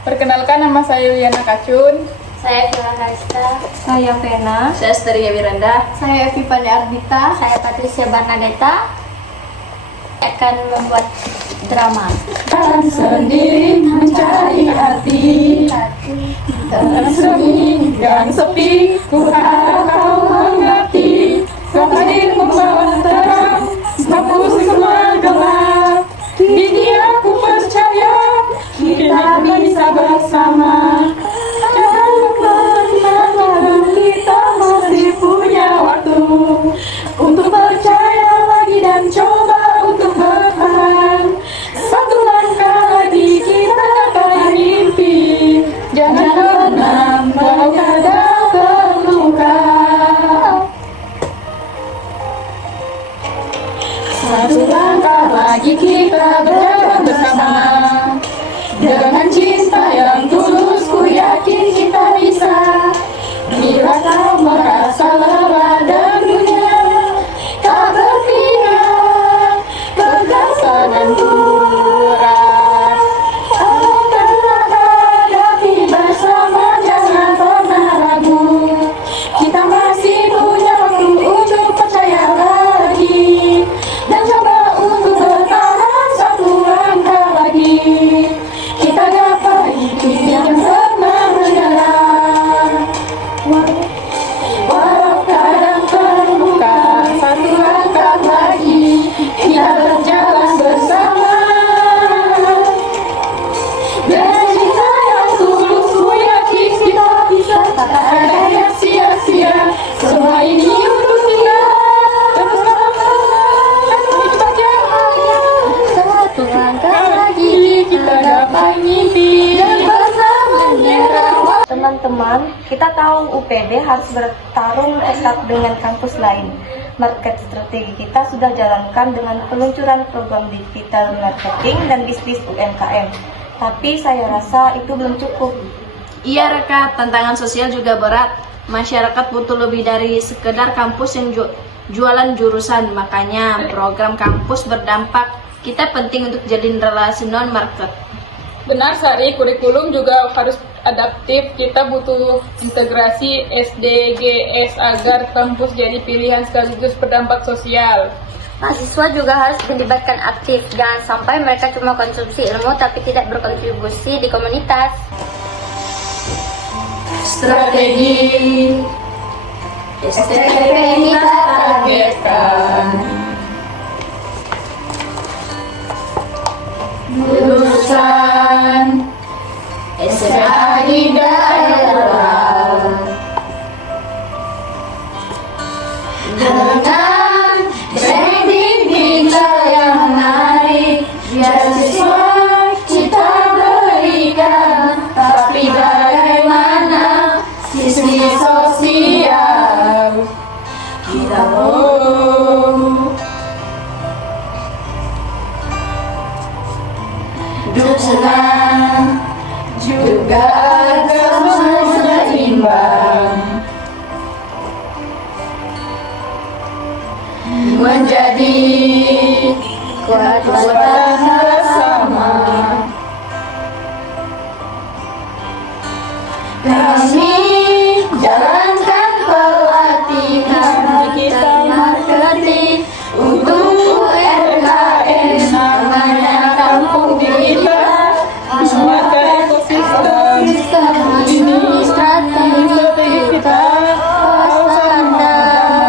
Perkenalkan, nama saya Wiana Kacun. Saya Vila Kaista. Saya Vena. Saya Asteria Wiranda. Saya Evi Ardita. Saya Patricia Bernadetta. Akan membuat drama. Sendiri mencari arti dalam sunyi yang sepi. Ku harap kau mengerti. Kau hadir membawa terang, menghapus semua gelap. Kini aku percaya kita bisa bersama. Jangan pernah kita masih punya waktu untuk percaya lagi dan coba untuk bertahan. Satu langkah lagi kita gapai mimpi. Jangan pernah mau gagal terluka. Satu langkah lagi kita berjalan bersama. Dengan cinta yang tulus ku yakin kita bisa. Bila kau merasa lelah dan dunia tak berpihak, pegang tanganku erat. Akan hadapi bersama, jangan pernah ragu. Kita masih punya waktu untuk percaya lagi dan coba untuk bertahan satu langkah lagi. Kita gapai mimpi yang pernah menjalar. Walau kadang terbuka, satu langkah lagi kita berjalan bersama. Dengan cinta yang tulus ku yakin kita bisa. Tak ada yang sia-sia, semua ini untuk kita. Bersama kita berjalan. Satu langkah Lagi kita gapai mimpi yang pernah menyerah. Teman-teman, kita tahu UPD harus bertarung ketat dengan kampus lain. Market strategi kita sudah jalankan dengan peluncuran program digital marketing dan bisnis UMKM. Tapi saya rasa itu belum cukup. Iya Reka, tantangan sosial juga berat. Masyarakat butuh lebih dari sekedar kampus yang jualan jurusan. Makanya program kampus berdampak. Kita penting untuk jadiin relasi non-market. Benar Sari, kurikulum juga harus adaptif. Kita butuh integrasi SDGs agar kampus jadi pilihan sekaligus berdampak sosial. Mahasiswa juga harus dilibatkan aktif. Jangan sampai mereka cuma konsumsi ilmu tapi tidak berkontribusi di komunitas. Strategi STP kita targetkan. Lulusan SMA di daerah dengan branding digital yang menarik, beasiswa kita berikan. Tapi bagaimana sisi sosial kita mau? Dukungan juga harus seimbang, menjadi kekuatan bersama. Kami jalankan pelatihan digital marketing untuk UMKM, namanya kampung digital. Maka ekosistem ini strategi kita bersama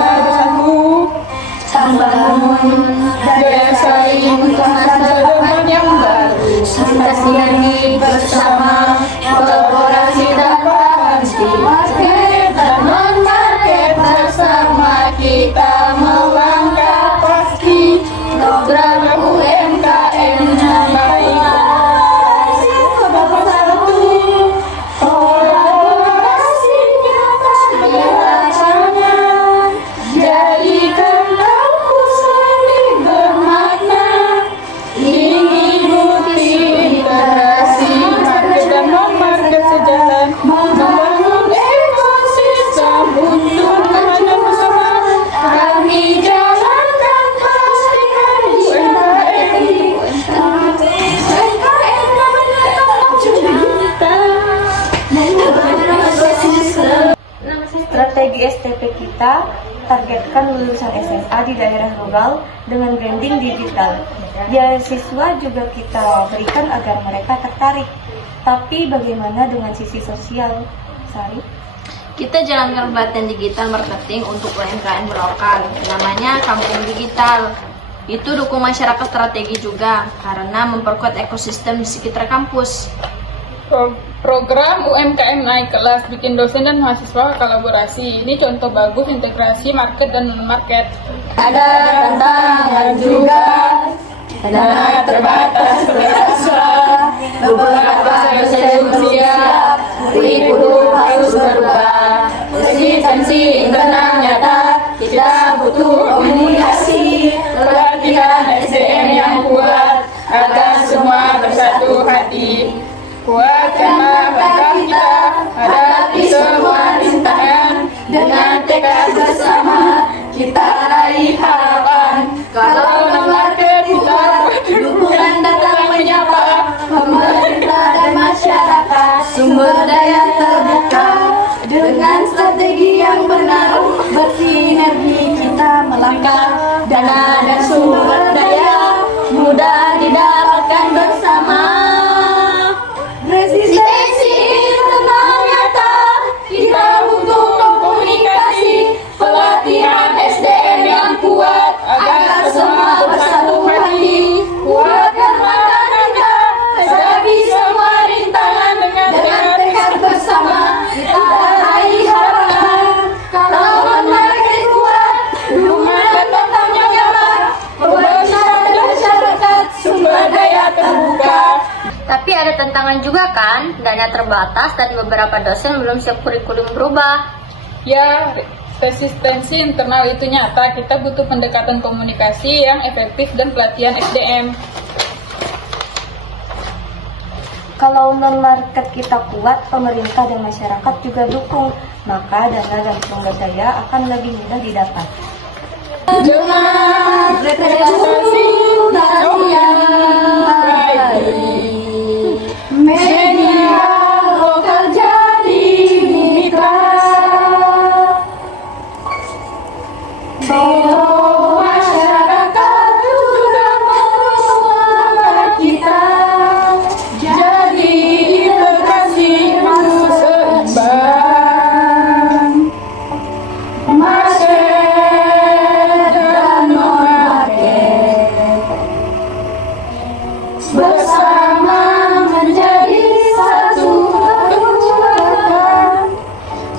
bersatu, membangun daya saing untuk masa depan yang baru. Kita sinergi bersama, kolaborasi tanpa henti. Market dan non-market bersama kita melangkah pasti. Program UMKM yang baik. Kolaborasi nyata dilaksana, jadikan kampus lebih bermakna. Ini bukti integrasi Strategi STP kita targetkan lulusan SMA di daerah rural dengan branding digital. Beasiswa juga kita berikan agar mereka tertarik. Tapi bagaimana dengan sisi sosial, Sari? Kita jalankan pelatihan digital marketing untuk UMKM lokal, namanya Kampung Digital. Itu dukung masyarakat strategi juga, karena memperkuat ekosistem di sekitar kampus. Program UMKM naik kelas, bikin dosen dan mahasiswa kolaborasi. Ini contoh bagus integrasi market dan non-market. Ada tantangan juga, dana terbatas berasa, beberapa dosen siap, kurikulum harus berubah. Resistensi internal nyata, kita butuh komunikasi, pelatihan SDM yang kuat, agar semua bersatu hati. Kuatkanlah langkah kita, hadapi semua rintangan, dengan tekad bersama, kita raih harapan. Kalau non-market kita, dukungan datang menyapa, pemerintah dan masyarakat, sumber daya terbuka. Dengan strategi yang benar, bersinergi kita melangkah, dana dan sumber daya mudah didapatkan bersama. Resistensi internal nyata, kita butuh komunikasi, pelatihan SDM yang kuat, agar semua bersatu hati. Kuatkan langkah kita, hadapi semua rintangan, dengan tekad bersama, kita raih harapan. Kalau non-market kuat, dukungan datang menyapa, pemerintah dan masyarakat, sumber daya terbuka. Tapi ada tantangan juga kan, dana terbatas dan beberapa dosen belum siap kurikulum berubah. Ya, resistensi internal itu nyata. Kita butuh pendekatan komunikasi yang efektif dan pelatihan SDM. Kalau non-market kita kuat, pemerintah dan masyarakat juga dukung, maka dana dan sumber daya akan lebih mudah didapat. Dengan representasi yang baik, media lokal jadi mitra, bahwa masyarakat juga mengusahakan kita jadi integrasi masuk seimbang. Market dan non-market bersama menjadi satu kekuatan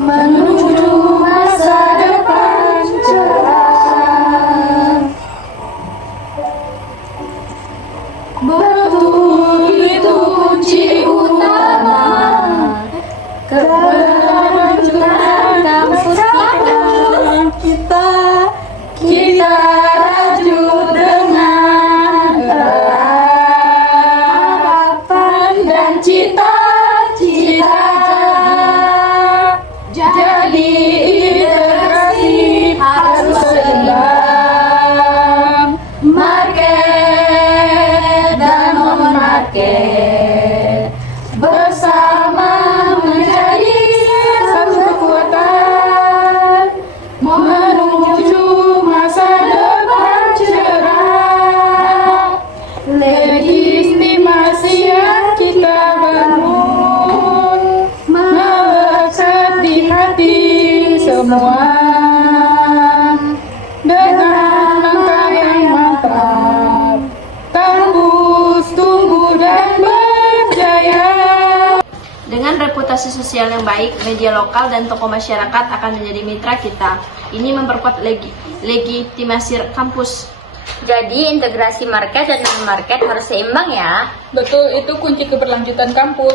menuju masa depan cerah. Betul itu kunci utama keberlanjutan kampus kita. Kita rajut dengan harapan dan cita-cita, jadi integrasi harus seimbang. Market dan non-market bersama menjadi satu kekuatan menuju masa depan cerah. Legitimasi yang kita bangun melekat di hati semua, dengan langkah yang mantap, kampus tumbuh dan berjaya. Dengan reputasi sosial yang baik, media lokal dan tokoh masyarakat akan menjadi mitra kita. Ini memperkuat legitimasi kampus. Jadi integrasi market dan non-market harus seimbang ya. Betul, itu kunci keberlanjutan kampus.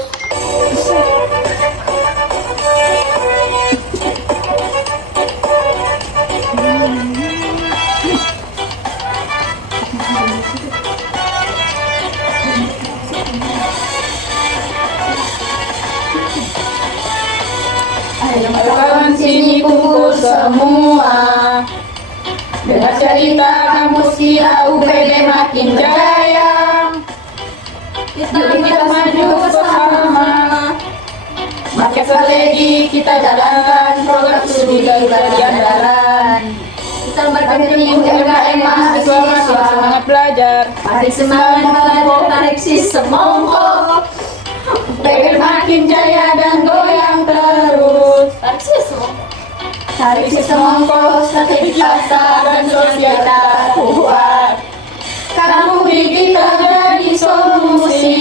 Ayo kawan sini kumpul semua, dengar cerita kampus kita UPD makin jaya. Yuk kita maju bersama, market strategi kita jalankan, program studi dari andalan. Kita berkending UMKM mahasiswa semangat belajar, masih semangat belajar, tarik si semongko. UPB makin jaya dan goyang terus. Tarik si semongko, strategi pasar dan sosial kita kuat. Kampung digital jadi solusi.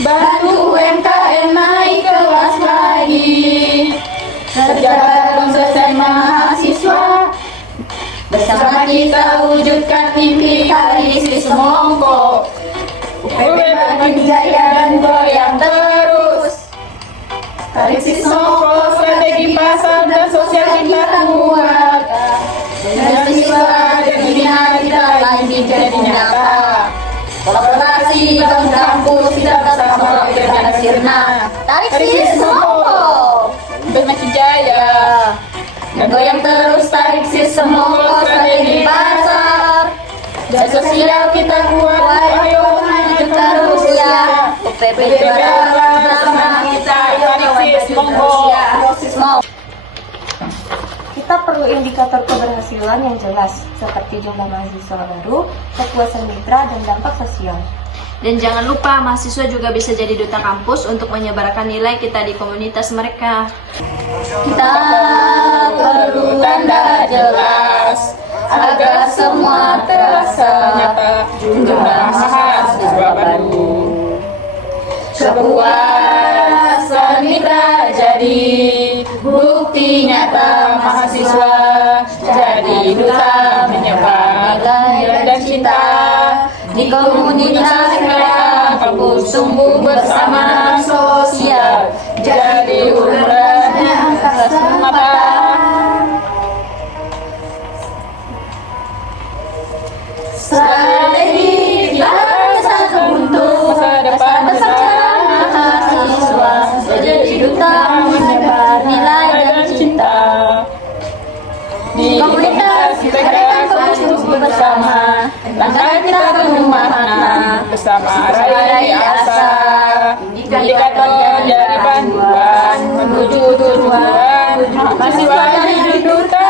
Bantu UMKM naik kelas lagi. Kerja bareng selesai mahasiswa. Bersama kita wujudkan mimpi tarik si semongko. UPB makin jaya dan goyang terus. Tarik si semongko, strategi pasar dan sosial kita kuat. Dengan siswa dan pembina kita lagi jadi nyata. Kolaborasi bangun kampus kita bersama bekerja sirna. Tarik si semongko, UPB makin jaya. dan goyang terus. Tarik si semongko, strategi pasar dan sosial kita kuat. Ayo maju terus ya. UPB bersama kita. Tarik si semongko. Kita perlu indikator keberhasilan yang jelas, seperti jumlah mahasiswa baru, kepuasan mitra, dan dampak sosial. Dan jangan lupa, mahasiswa juga bisa jadi duta kampus untuk menyebarkan nilai kita di komunitas mereka. Kita perlu tanda jelas agar semua terasa nyata. Jumlah mahasiswa baru, kepuasan mitra jadi bukti nyata. Mahasiswa jadi duta menyebar nilai dan cinta di komunitas mereka. Kampus tumbuh bersama sosial jadi urunnya angkasa mata. Strategi kita bersatu untuk masa depan mahasiswa jadi duta menyebar nilai dan cinta di komunitas mereka. Kampus tumbuh bersama, langkah kita penuh makna, bersama raih asa. Indikator dari panduan menuju tujuan. Mahasiswa jadi duta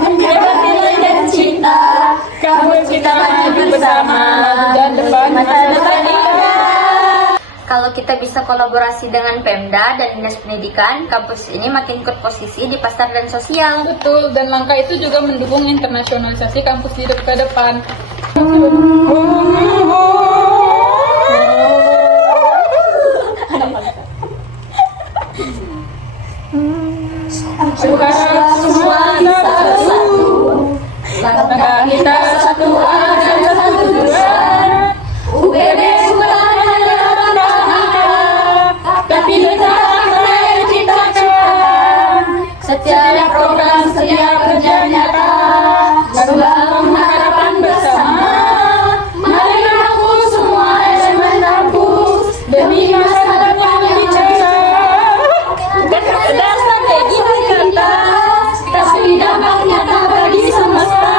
menyebar nilai dan cinta. Kampus kita maju bersama dan depan masa depan kita. Kalau kita bisa kolaborasi dengan Pemda dan Dinas Pendidikan, kampus ini makin kuat posisi di pasar dan sosial. Betul, dan langkah itu juga mendukung internasionalisasi kampus di ke depan. Semua kita bersatu, langkah kita satu arah dan satu tujuan. UPB bukan hanya kata-kata, tapi tetap meraih cita-cita. Setiap program, setiap kerja nyata, membangun harapan bersama. Mari rangkul semua elemen kampus demi masa depan yang cerah. Bukan sekedar strategi kita, tapi dampak nyata bagi semesta.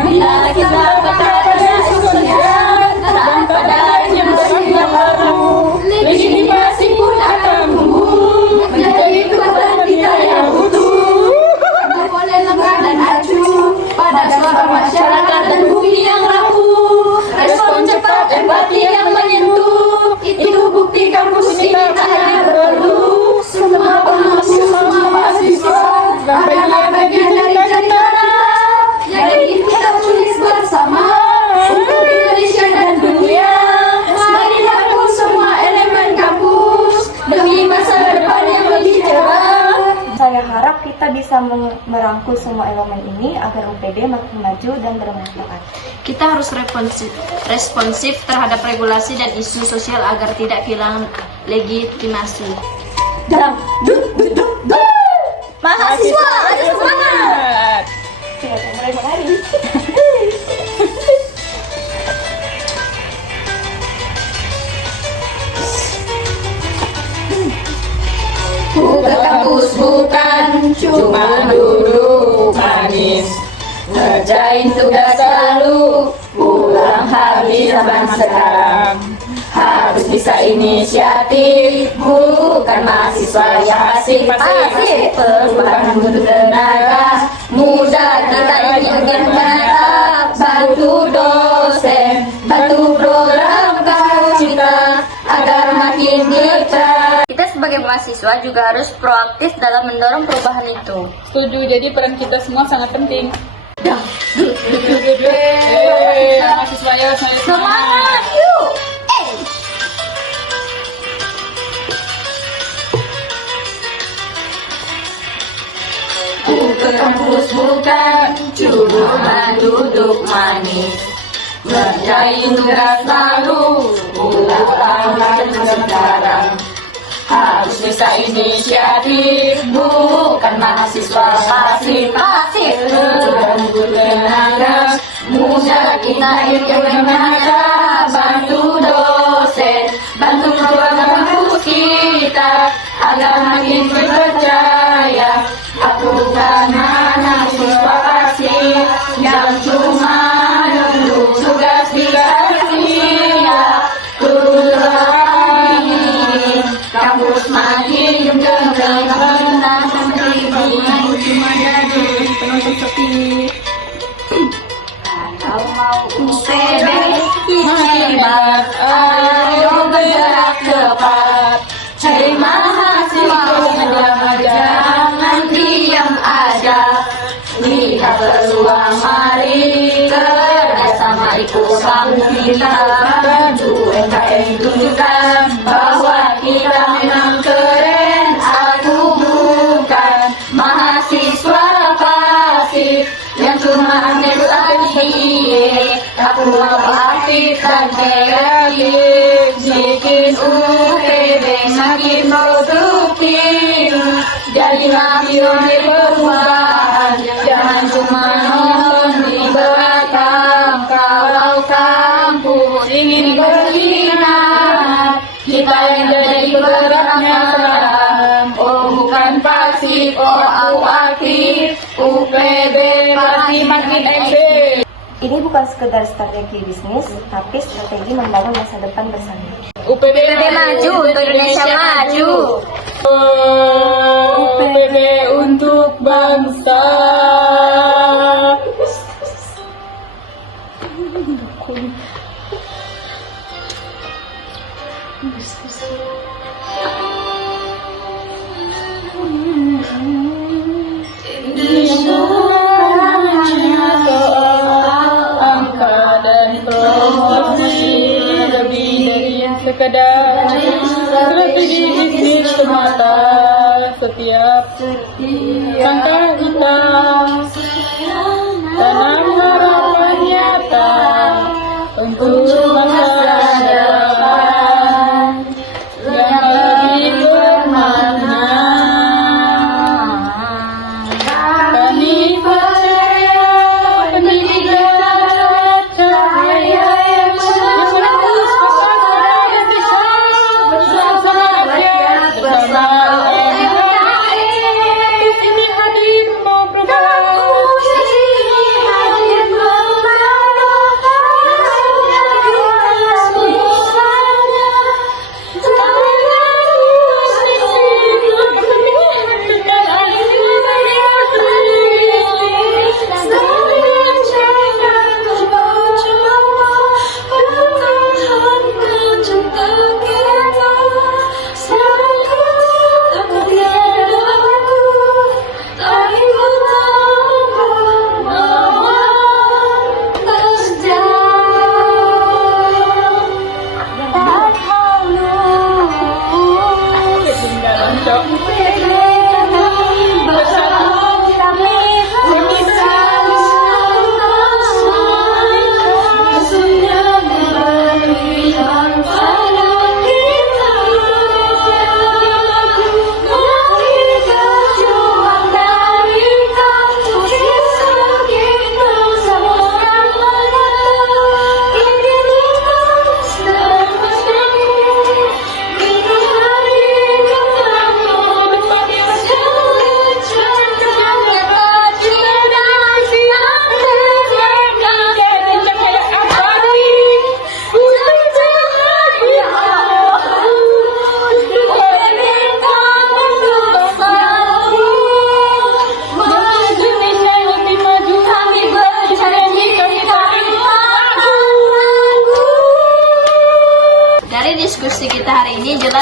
Bila kita pada sosial dan pada generasi yang baru, legitimasi pun akan tumbuh menjadi kekuatan kita yang utuh. Tak boleh lengah dan acuh pada suara masyarakat dan bumi yang rapuh. Respon cepat, empati yang menyentuh, itu bukti kampus ini tak hanya perlu. Semua pemangku, semua mahasiswa adalah bagian dari cerita yang ingin kita tulis bersama untuk Indonesia dan dunia. Mari rangkul semua elemen kampus demi masa depan yang lebih cerah. Saya harap kita bisa merangkul semua elemen ini agar UPB makin maju dan bermanfaat. Kita harus responsif terhadap regulasi dan isu sosial agar tidak kehilangan legitimasi. Dalam mahasiswa ada semangat. Mulai menari. Ke kampus bukan cuma duduk manis, ngerjain tugas selalu, pulang habis zaman sekarang. Harus bisa inisiatif, bukan Tumbuhkan mahasiswa yang asik, perubahan butuh tenaga muda, kita ini agen penata. Bantu dosen, bantu program kampus kita agar makin giat. Kita sebagai mahasiswa juga harus proaktif dalam mendorong perubahan itu. Setuju, jadi peran kita semua sangat penting. Mahasiswa ya, Semangat yuk! Ke kampus bukan cuma duduk manis, ngerjain tugas baru, pulang dan sekarang harus bisa inisiatif, bukan mahasiswa pasif. Tenaga muda kita ikut tenaga, bantu dosen, bantu program kampus kita agar makin berjaya. Aku bukan mahasiswa pasif yang cuma nunggu tugas dikasih, ya turun lagi kampus makin gembira, cuma jadi penonton sepi. kalau mau UPB hebat, ayo bergerak cepat, cari mahasiswa, jangan diam aja, lihat peluang, mari kerjasama ikut kampus kita, bantu UMKM tunjukkan bahwa kita memang keren. Aku bukan mahasiswa pasif yang cuma ambil lagi, aku mau aktif dan kreatif, bikin UPB makin produktif, jadilah pionir perubahan, jangan cuma nonton di belakang. Kalau kampus ingin bersinar, kita yang jadi bergeraknya terang. Oh bukan pasif, oh aku aktif, UPB pasti makin efektif. Ini bukan sekedar strategi bisnis, tapi strategi membangun masa depan bersama. UPB maju untuk Indonesia maju. UPB untuk bangsa. Sekedar strategi bisnis semata, setiap langkah kita tanam harapan nyata untuk masa depan yang lebih bermakna. Kami percaya pendidikan cahaya yang menembus bersama rakyat, bersama UMKM. Di sini hadir mau berbagi.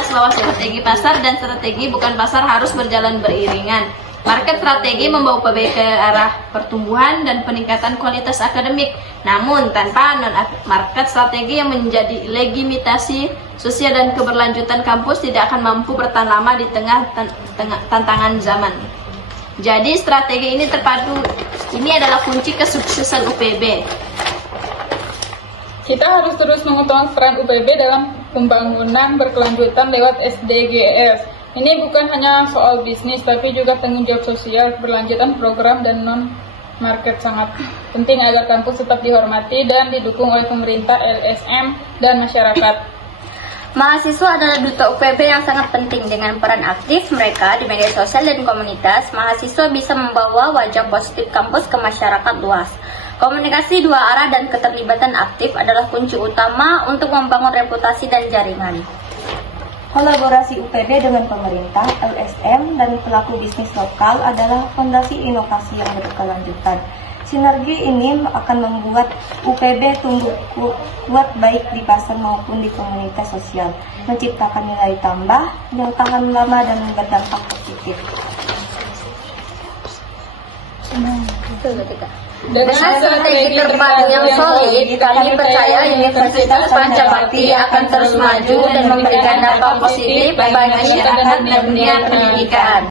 jelas bahwa strategi pasar dan strategi bukan pasar harus berjalan beriringan. Market strategi membawa UPB ke arah pertumbuhan dan peningkatan kualitas akademik. Namun, tanpa non-market strategi yang menjadi legitimasi sosial dan keberlanjutan kampus tidak akan mampu bertahan lama di tengah tantangan zaman. Jadi, strategi ini terpadu. Ini adalah kunci kesuksesan UPB. Kita harus terus mengutamakan peran UPB dalam pembangunan berkelanjutan lewat SDGs. Ini bukan hanya soal bisnis, tapi juga tanggung jawab sosial, berlanjutan program dan non-market sangat penting agar kampus tetap dihormati dan didukung oleh pemerintah, LSM, dan masyarakat. Mahasiswa adalah duta UPB yang sangat penting. Dengan peran aktif mereka di media sosial dan komunitas, mahasiswa bisa membawa wajah positif kampus ke masyarakat luas. Komunikasi dua arah dan keterlibatan aktif adalah kunci utama untuk membangun reputasi dan jaringan. Kolaborasi UPB dengan pemerintah, LSM, dan pelaku bisnis lokal adalah fondasi inovasi yang berkelanjutan. Sinergi ini akan membuat UPB tumbuh kuat baik di pasar maupun di komunitas sosial, menciptakan nilai tambah yang tahan lama dan berdampak positif. Dengan strategi terpadu yang solid, kami percaya Universitas Pancabakti akan terus maju dan memberikan dampak positif bagi masyarakat dan dunia pendidikan.